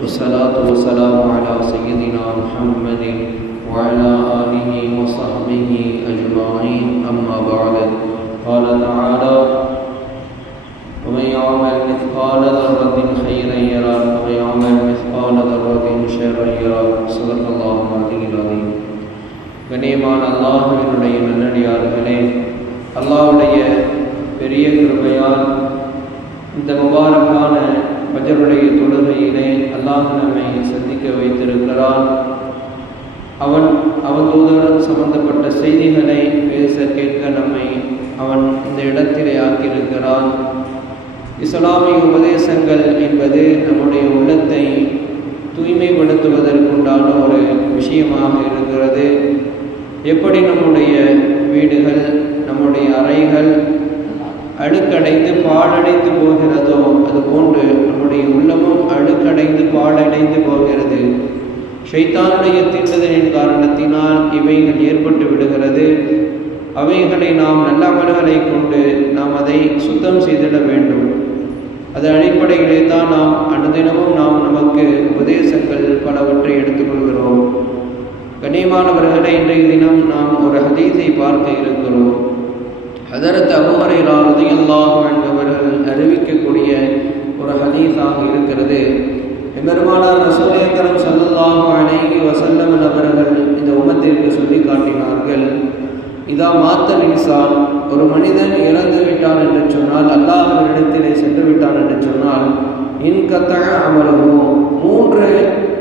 والصلاة والسلام على سيدنا محمد وعلى آله وصحبه أجمعين أما بعد قال تعالى ومن يعمل مثقال ذرة خيرا يره ومن يعمل مثقال ذرة شرا يره صدق الله العظيم. கண்ணியமான அல்லாஹ்வினுடைய நல்லடியார்களே, அல்லாஹ்வுடைய பெரிய கிருபையால் இந்த முபாரக்கான ஃபஜ்ருடைய தொழுகையிலே அல்லாஹ் நம்மை சந்திக்க வைத்திருக்கிறான். அவன் தூதருடன் சம்பந்தப்பட்ட செய்திகளை பேச கேட்க நம்மை அவன் இந்த இடத்திலே ஆக்கியிருக்கிறான். இஸ்லாமிய உபதேசங்கள் என்பது நம்முடைய உள்ளத்தை தூய்மைப்படுத்துவதற்குண்டான ஒரு விஷயமாக இருக்கிறது. எப்படி நம்முடைய வீடுகள், நம்முடைய அறைகள் அழுக்கடைந்து பாழடைந்து போகிறதோ அதுபோன்று நம்முடைய உள்ளமும் அழுக்கடைந்து பாழடைந்து போகிறது. ஷைத்தானுடைய தீண்டுதலின் காரணத்தினால் இவைகள் ஏற்பட்டு விடுகிறது. அவைகளை நாம் நல்ல அமல்களை கொண்டு நாம் அதை சுத்தம் செய்திட வேண்டும். அது அடிப்படையிலே தான் நாம் அனுதினமும் நமக்கு உபதேசங்கள் பலவற்றை எடுத்துக்கொள்கிறோம். கண்ணியமானவர்களை, இன்றைய தினம் நாம் ஒரு ஹதீஸை பார்க்க இருக்கிறோம். ஹதரத் அபூ ஹுரைரா ரலியல்லாஹு அன்ஹு அவர்கள் அறிவிக்கக்கூடிய ஒரு ஹதீஸாக இருக்கிறது. பெருமானார் ரசூல் அக்ரம் ஸல்லல்லாஹு அலைஹி வஸல்லம் அவர்கள் இந்த உம்மத்திற்கு சொல்லி காட்டினார்கள், இதா மாத்தல் இன்சான், ஒரு மனிதன் இறந்து விட்டான் என்று சொன்னால், அல்லாஹ்விடத்திலே சென்று விட்டான் என்று சொன்னால், இன்கத்த அமலுஹு, 3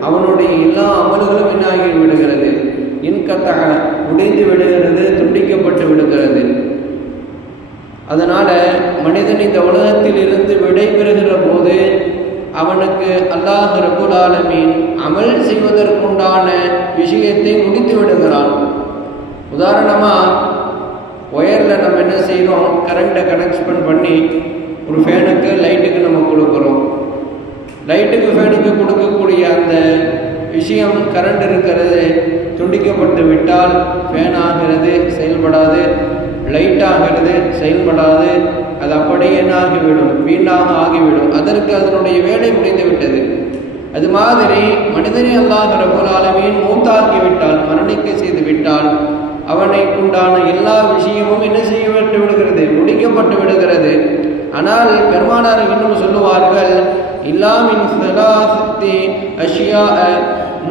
அவனுடைய எல்லா அமல்களும் என்னாகி விடுகிறது. இன்கத்த உடைந்து விடுகிறது, துண்டிக்கப்பட்டு விடுகிறது. அதனால் மனிதன் இந்த உலகத்தில் இருந்து விடைபெறுகிற போது அவனுக்கு அல்லாஹ் ரப்புல் ஆலமீன் அமல் செய்வதற்குண்டான விஷயத்தை முடித்து விடுகிறான். உதாரணமாக, ஒயரில் நம்ம என்ன செய்கிறோம், கரண்ட்டை கனெக்ஷன் பண்ணி ஒரு ஃபேனுக்கு லைட்டுக்கு நம்ம கொடுக்குறோம். லைட்டுக்கு ஃபேனுக்கு கொடுக்கக்கூடிய அந்த விஷயம் கரண்ட் இருக்கிறது துண்டிக்கப்பட்டு விட்டால் ஃபேன் ஆகிறது, செயல்படாது. லைட் ஆகிறது, செயல்படாது. அது அப்படியே என்ன ஆகிவிடும், வீணாக ஆகிவிடும். அதற்கு அதனுடைய வேலை முடிந்து விட்டது. அது மாதிரி மனிதனை அல்லாஹ் ரப்புல் ஆலமீன் மூத்தாக்கிவிட்டால், மரணிக்க செய்து விட்டால், அவனை உண்டான எல்லா விஷயமும் என்ன செய்யப்பட்டு விடுகிறது, முடிக்கப்பட்டு விடுகிறது. ஆனால் பெருமானார் இன்னும் சொல்லுவார்கள், இல்லாமின் ஸலாஸத்தி அஷ்யா,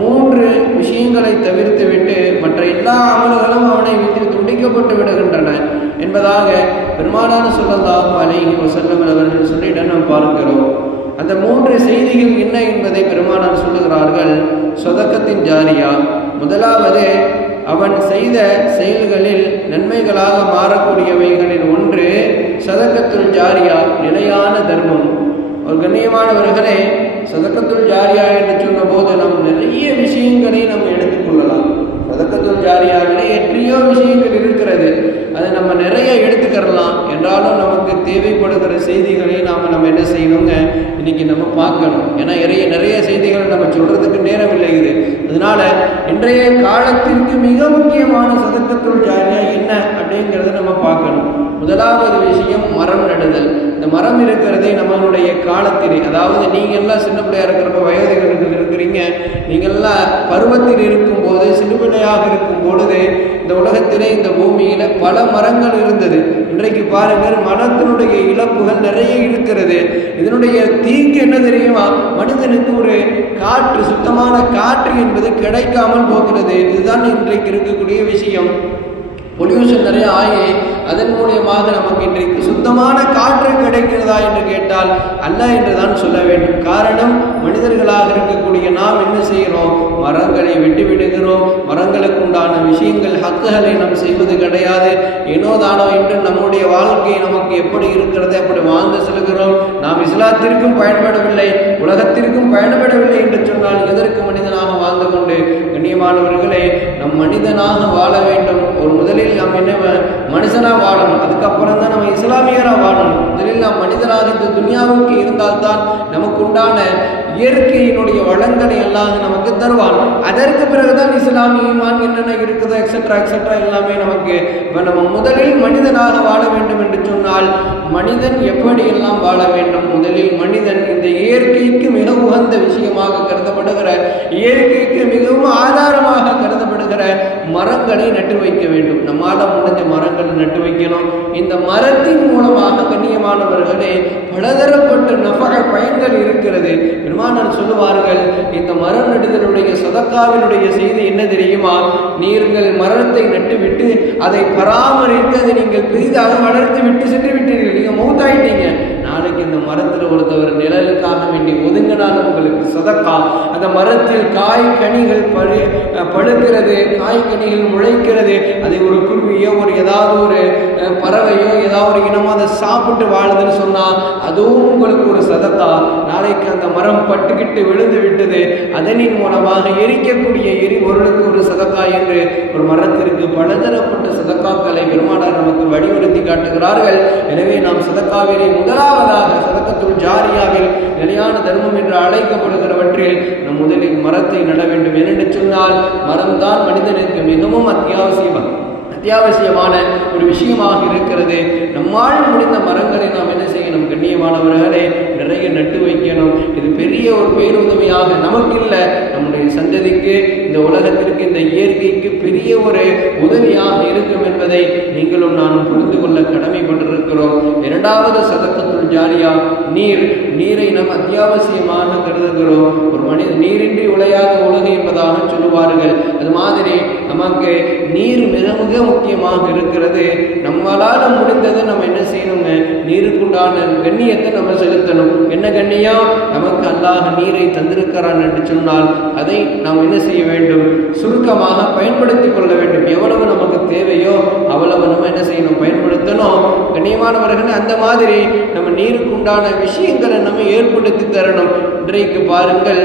3 விஷயங்களை தவிர்த்து விட்டு மற்ற எல்லா அமல்களும் அவனை விட்டு துண்டிக்கப்பட்டு விடுகின்றன என்பதாக பெருமானார் ஸல்லல்லாஹு அலைஹி வஸல்லம் அவர்கள் சொல்லிட நாம் பார்க்கிறோம். அந்த 3 செய்திகள் என்ன என்பதை பெருமானார் சொல்லுகிறார்கள். ஸதகத்தின் ஜாரியா, முதலாவது அவன் செய்த செயல்களில் நன்மைகளாக மாறக்கூடியவைகளில் ஒன்று ஸதகத்துல் ஜாரியா, நிலையான தர்மம். ஒரு கண்ணியமானவர்களே, ஸதகத்துல் ஜாரியா என்று சொன்ன போது நாம் நிறைய விஷயங்களை நம்ம எடுத்துக்கொள்ளலாம். ஸதகத்துல் ஜாரியாவிலே எத்தனையோ விஷயங்கள் இருக்கிறது, அதை நம்ம நிறைய எடுத்துக்கிறலாம். என்றாலும் நமக்கு தேவைப்படுகிற செய்திகளை நம்ம என்ன செய்யணுங்க, இன்னைக்கு நம்ம பார்க்கணும். ஏன்னா நிறைய செய்திகளை நம்ம சொல்றதுக்கு நேரம் இல்லை. அதனால இன்றைய காலத்திற்கு மிக முக்கியமான ஸதகத்துல் ஜாரியா என்ன அப்படிங்கிறத நம்ம பார்க்கணும். முதலாவது விஷயம் மரம் நடுதல். இந்த மரம் இருக்கிறதே நம்மளுடைய காலத்திலே, அதாவது நீங்கள்லாம் சின்ன பிள்ளையா இருக்கிறப்ப, வயதுகள் இருக்கிறீங்க, நீங்கள்லாம் பருவத்தில் இருக்கும்போது, சிறுபிள்ளையாக இருக்கும் பொழுது இந்த உலகத்திலே இந்த பூமியில பல மரங்கள் இருந்தது. இன்றைக்கு பாருங்கள், மரத்தினுடைய இழப்புகள் நிறைய இருக்கிறது. இதனுடைய தீங்கு என்ன தெரியுமா, மனிதனுக்கு ஒரு காற்று, சுத்தமான காற்று என்பது கிடைக்காமல் போகிறது. இதுதான் இன்றைக்கு இருக்கக்கூடிய விஷயம். பொல்யூஷன் நிறைய ஆகி அதன் மூலியமாக நமக்கு இன்றைக்கு சுத்தமான காற்று கிடைக்கிறதா என்று கேட்டால் அல்ல என்று தான் சொல்ல வேண்டும். காரணம், மனிதர்களாக இருக்கக்கூடிய நாம் என்ன செய்கிறோம், மரங்களை வெட்டி விடுகிறோம். மரங்களுக்கு உண்டான விஷயங்கள், ஹக்குகளை நாம் செய்வது கிடையாது. ஏனோ தானோ என்று நம்முடைய வாழ்க்கை நமக்கு எப்படி இருக்கிறது அப்படி வாழ்ந்து செல்கிறோம். நாம் இஸ்லாத்திற்கும் பயன்படவில்லை, உலகத்திற்கும் பயன்படவில்லை என்று சொன்னால் எதற்கு மனிதனாக வாழ்ந்து கொண்டு? கண்ணியமானவர்களே, நம் மனிதனாக வாழ வேண்டும். ஒரு வளங்களை எல்லாம் நமக்கு தருவான். அதற்கு பிறகுதான் இஸ்லாம், ஈமான் என்னென்ன இருக்குதோ எக்ஸெட்ரா எக்ஸெட்ரா எல்லாமே நமக்கு. இப்போ நம்ம முதலில் மனிதனாக வாழ வேண்டும் என்று சொன்னால் மனிதன் எப்படியெல்லாம் வாழ வேண்டும்? முதலில் மனிதன் இந்த இயற்கைக்கு மிக உகந்த விஷயமாக கருதப்படுகிற, இயற்கைக்கு மிகவும் ஆதாரமாக கருதப்படுகிற மரங்களை நட்டு வைக்க வேண்டும். நம்மால முடிஞ்ச மரங்களை நட்டு வைக்கணும். இந்த மரத்தின் மூலமாக கண்ணியமானவர்களே பலதரப்பட்ட பயன்கள் இருக்கிறது. பெருமானார் சொல்லுவார்கள், இந்த மரம் நடுதலுடைய சதக்காவினுடைய செய்தி என்ன தெரியுமா? நீங்கள் மரத்தை நட்டுவிட்டு அதை பராமரித்து அதை நீங்கள் பெரிதாக வளர்த்து விட்டு சென்று விட்டீர்கள், நீங்க மௌத்தாயிட்டீங்க. நாளைக்கு இந்த மரத்தில் ஒருத்தவர் நிழலுக்காக வேண்டி ஒதுங்கினால் உங்களுக்கு சதக்கா. அந்த மரத்தில் காய் கனிகள் பழுக்கிறது, காய் கனிகள் முளைக்கிறது. அதை ஒரு குருவியோ ஒரு ஏதாவது ஒரு பறவையோ ஏதாவது ஒரு இனமோ அதை சாப்பிட்டு வாழுதுன்னு சொன்னால் அதுவும் உங்களுக்கு ஒரு சதக்கா. நாளைக்கு அந்த மரம் பட்டுக்கிட்டு விழுந்து விட்டது, அதனின் மூலமாக எரிக்கக்கூடிய எரிபொருளுக்கு ஒரு சதக்கா என்று ஒரு மரத்திற்கு பலதரப்பட்ட சதக்காக்களை பெருமானார் நமக்கு வலியுறுத்தி காட்டுகிறார்கள். எனவே நாம் சதக்காவிலே முதலாவதாக சதக்கத்துல் ஜாரியாவில் நிலையான தர்மம் என்று அழைக்கப்படுகிறவற்றில் நம் முதலில் மரத்தை நட வேண்டும். என்று சொன்னால் மரம்தான் மனிதனுக்கு மிகவும் அத்தியாவசியமான ஒரு விஷயமாக இருக்கிறது. நம்மால் முடிந்த மரங்களை நாம் என்ன செய்யணும்? கண்ணியமானவர்களே நிறைய நட்டு வைக்கணும். இது பெரிய ஒரு பேருதவியாக நமக்கு இல்லை, நம்முடைய சந்ததிக்கு, இந்த உலகத்திற்கு, இந்த இயற்கைக்கு பெரிய ஒரு உதவியாக இருக்கும் என்பதை நீங்களும் நானும் புரிந்து கொள்ள கடமைப்பட்டிருக்கிறோம். இரண்டாவது சதக்கத்துல் ஜாரியா நீரை நாம் அத்தியாவசியமாக கருதுகிறோம். ஒரு மனிதன் நீரின்றி உழையாத உலகு என்பதாக சொல்லுவார்கள். அது மாதிரி நமக்கு நீர் மிக மிக முக்கியமாக இருக்கிறது. நம்மளால முடிந்ததை நம்ம என்ன செய்யணுங்க? நீருக்குண்டான கண்ணியத்தை நம்ம செலுத்தணும். என்ன கண்ணியம்? நமக்கு அல்லாஹ் நீரை தந்திருக்கிறான் என்று சொன்னால் அதை நாம் என்ன செய்ய வேண்டும்? சுருக்கமாக பயன்படுத்தி கொள்ள வேண்டும். எவ்வளவு நமக்கு தேவையோ அவ்வளவு நம்ம என்ன செய்யணும்? பயன்படுத்தணும். கண்ணியமானவர்கள், அந்த மாதிரி நம்ம நீருக்குண்டான விஷயங்களை நம்ம ஏற்படுத்தி தரணும். இன்றைக்கு பாருங்கள்,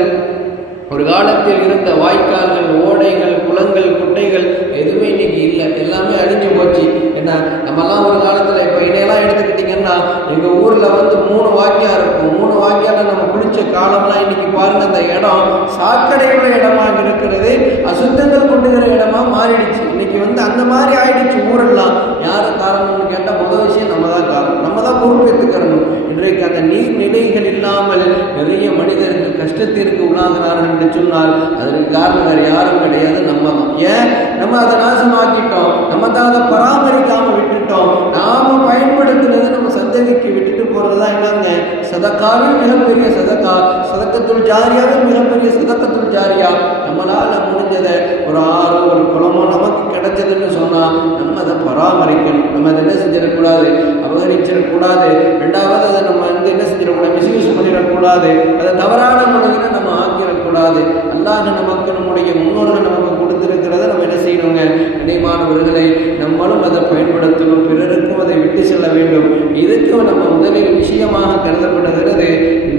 ஒரு காலத்தில் இருந்த வாய்க்கால்கள், ஓடைகள், குளங்கள், குட்டைகள் எதுவுமே இன்னைக்கு இல்லை, எல்லாமே அழிஞ்சு போச்சு. என்ன நம்மலாம் ஒரு காலத்தில் இப்போ இடையெல்லாம் எடுத்துக்கிட்டிங்கன்னா எங்கள் ஊரில் 3 வாய்க்கால் இருக்கும். 3 வாய்க்கால நம்ம குளிச்ச காலம்லாம் இன்னைக்கு பாருங்க, அந்த இடம் சாக்கடையுள்ள இடமாக இருக்கிறது, அசுத்தங்கள் கொண்டுகிற இடமா மாறிடுச்சு. இன்னைக்கு அந்த மாதிரி ஆயிடுச்சு ஊரெல்லாம். யாரு காரணம்னு கேட்டால் முதல் விஷயம் நம்ம தான் காரணம், நம்ம தான் பொறுப்பேற்றுக்கிறணும். இன்றைக்கு அந்த நீர்நிலைகள் இல்லாமல் நிறைய மனிதர்கள் கஷ்டத்திற்கு உள்ளாகிறார்கள் என்று சொன்னால் அதற்கு காரணம் வேறு யாரும் கிடையாது, நம்ம தான். ஏன்? நம்ம அதை நாசமாக்கிட்டோம், நம்ம தான் அதை பராமரிக்காமல் விட்டுட்டோம். நாம பயன்படுத்தினதை நம்ம சந்ததிக்கு விட்டுட்டு போறதுதான் என்னங்க? சதக்காவில் மிகப்பெரிய சதக்கா, சதக்கத்துல் ஜாரியாவில் மிகப்பெரிய சதக்கத்துல் ஜாரியா. நம்மளால முடிஞ்சதை ஒரு ஆறு, ஒரு குளமோ நமக்கு கிடைச்சதுன்னு சொன்னா நம்ம அதை பராமரிக்கணும். நம்ம அதை என்ன செஞ்சிடக்கூடாது? அபகரிச்சிடக்கூடாது. ரெண்டாவது அதை நம்ம என்ன செஞ்சிடக்கூடாது? மிஸ்யூஸ் பண்ணிடக்கூடாது. அதை தவறான முறையில் நம்ம ஆக்கிடக்கூடாது. அல்லாஹ் நமக்கு, நம்முடைய முன்னோர்கள் நமக்கு கொடுத்திருக்கிறத நம்ம என்ன செய்யணுங்க? கண்ணியமானவர்களை நம்மளும் அதை பயன்படுத்தணும், பிறருக்கும் அதை விட்டு செல்ல வேண்டும். இதுக்கு நம்ம முதலில் விஷயமாக கருதப்படுகிறது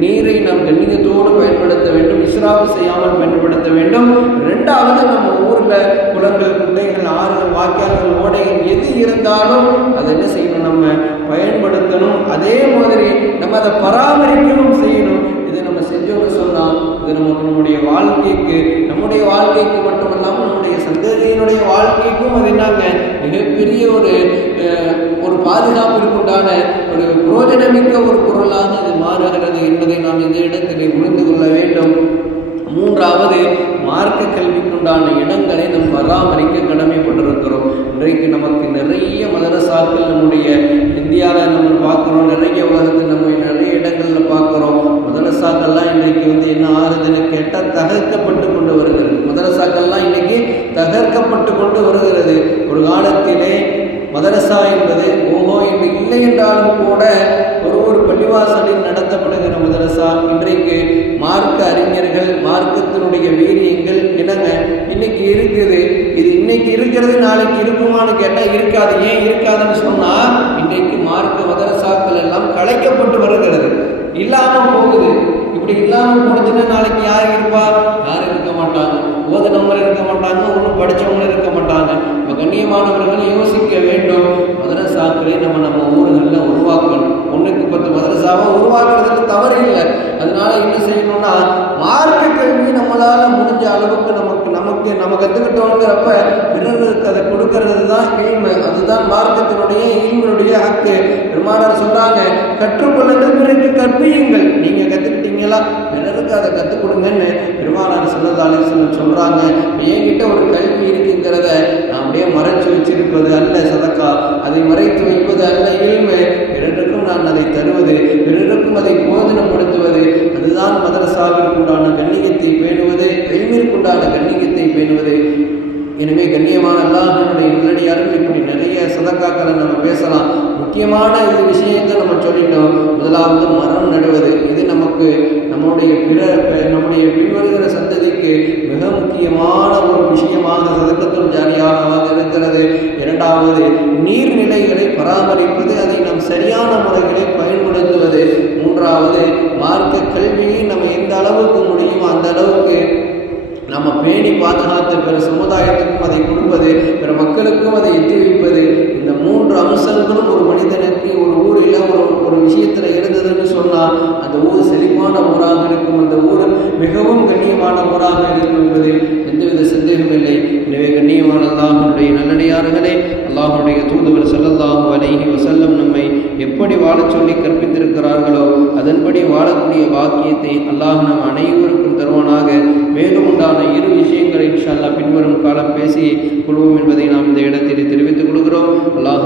நீரை நாம் கண்ணியத்தோடு பயன்படுத்த வேண்டும், இஸ்ராஃப் செய்யாமல் பயன்படுத்த வேண்டும். ரெண்டாவது, நம்ம ஊரில் குளங்கள், குட்டைகள், ஆறுகள், வாய்க்கால்கள், ஓடைகள் எது இருந்தாலும் அதை என்ன செய்யணும்? நம்ம பயன்படுத்தணும். அதே மாதிரி நம்ம அதை பராமரிக்கவும் செய்யணும். இதை நம்ம செஞ்சோன்னு சொன்னால் இது நமக்கு நம்முடைய வாழ்க்கைக்கு மட்டுமல்லாமல் நம்முடைய சந்ததியினுடைய வாழ்க்கைக்கும் அது என்னங்க? மிகப்பெரிய ஒரு பாதுகாப்பிற்குண்டான ஒரு புரோஜனமிக்க ஒரு பொருளாக அது மாறுகிறது என்பதை நாம் இந்த இடத்திலே புரிந்து கொள்ள வேண்டும். மூன்றாவது, மார்க்க கல்விக்குண்டான இடங்களை நாம் பராமரிக்க கடமைப்பட்டிருக்கிறோம். இன்றைக்கு நமக்கு நிறைய மதரசாக்கள் நம்முடைய இந்தியாவில் நம்ம பார்க்குறோம், நிறைய உலகத்தில் நம்ம நிறைய இடங்களில் பார்க்குறோம். மதரசாக்கள்லாம் இன்றைக்கு என்ன ஆகுதுன்னு கேட்டால் தகர்க்கப்பட்டு கொண்டு வருகிறது. மதரசாக்கள்லாம் இன்னைக்கு தகர்க்கப்பட்டு கொண்டு வருகிறது. ஒரு காலத்திலே மதரசா என்பது என்று இல்லை என்றாலும் கூட ஒரு பள்ளிவாசலில் நடத்தப்படுகிற மதரசா இன்றைக்கு மார்க்க அறிஞர்கள், மார்க்கத்தினுடைய வீரியங்கள் என்னங்க இன்னைக்கு இருக்குது. இது இன்னைக்கு இருக்கிறது, நாளைக்கு இருக்குமான்னு கேட்டால் இருக்காது. ஏன் இருக்காதுன்னு சொன்னால் இன்றைக்கு மார்க்க மதரசாக்கள் எல்லாம் கலைக்கப்பட்டு வருகிறது, இல்லாமல் போகுது. இப்படி இல்லாமல் போச்சுன்னா நாளைக்கு யார் இருப்பா? யாரும் இருக்க மாட்டாங்க. ஓதுனவங்களும் இருக்க மாட்டாங்க, ஒன்றும் படித்தவங்களும் இருக்க மாட்டாங்க. இப்போ கண்ணியமானவர்கள் யோசிக்க வேண்டும். மதரசாக்களை நம்ம ஊர்களில் உருவாக்கணும். ஒன்றுக்கு 10 மதரசாவை உருவாக்குறதுக்கு தவறு இல்லை. அதனால என்ன செய்யணும்னா மார்க்க கல்வி நம்மளால் முடிஞ்ச அளவுக்கு நம்ம கற்றுக்கிட்டோங்கிறப்ப பிறருக்கு அதை கொடுக்கறது தான் இல்மு. அதுதான் மார்க்கத்தினுடைய இல்முடைய ஹக்கு. பெருமானார் சொல்றாங்க, கற்றுக்கொள்ளுங்கள் பிறகு கற்பியுங்கள். நீங்கள் கற்றுக்கிட்டீங்களா பிறருக்கு அதை கற்றுக் கொடுங்கன்னு பெருமானார் ஸல்லல்லாஹு அலைஹி வஸல்லம் சொல்றாங்க. என்கிட்ட ஒரு கல்வி இருக்குங்கிறத நான் அப்படியே மறைச்சு வச்சிருப்பது அல்ல சதக்கா, அதை மறைத்து வைப்பது அல்ல இல்மு. பிறருக்கும் நான் அதை தருவது, பிறருக்கும் அதை போதனப்படுத்துவது, அதுதான் மதரசாவிற்குண்டான கண்ணியத்தை பேணுவது, இல்மிற்குண்டான கண்ணியத்தை பேணுவது. எனவே கண்ணியமான அல்லாஹ்வினுடைய நல்லடியார்கள், இப்படி நிறைய சதக்காக்களை நம்ம பேசலாம். முக்கியமான இந்த விஷயத்தை நம்ம சொல்லிட்டோம். முதலாவது மரம் நடுவது. இது நமக்கு நம்முடைய பின்வருகிற சந்ததிக்கு மிக முக்கியமான ஒரு விஷயமாக சதக்கத்துல் ஜாரியாக இருக்கிறது. இரண்டாவது நீர்நிலைகளை பராமரிப்பது, அதை நாம் சரியான முறைகளை பயன்படுத்துவது. மூன்றாவது மார்க்க கல்வியை நம்ம எந்த அளவுக்கு முடியுமோ அந்த அளவுக்கு நம்ம பேணி பாதுகாத்து பிற சமுதாயத்துக்கும் அதை கொடுப்பது, பிற மக்களுக்கும் அதை எட்டி வைப்பது. இந்த 3 அம்சங்களும் ஒரு மனிதனுக்கு ஒரு ஊரில் ஒரு விஷயத்தில் இருந்ததுன்னு சொன்னால் அந்த ஊர் செழிப்பான ஊராக இருக்கும், அந்த ஊர் மிகவும் கண்ணியமான ஊராக இருக்கும் என்பதில் எந்தவித சந்தேகம் இல்லை. எனவே கண்ணியமான அல்லாஹ்வுடைய நல்லடியார்களே, அல்லாஹ்வுடைய தூதுவர் ஸல்லல்லாஹு அலைஹி வஸல்லம் நம்மை எப்படி வாழச் சொல்லி கற்பித்திருக்கிறார்களோ அதன்படி வாழக்கூடிய பாக்கியத்தை அல்லாஹ் நம் அனைவருக்கும் தருவானாக. மேலும் உண்டான 2 விஷயங்களை இன்ஷா அல்லாஹ் பின்வரும் காலம் பேசி கொள்வோம் என்பதை நாம் இந்த இடத்தில் தெரிவித்துக் கொள்கிறோம். அல்லாஹ்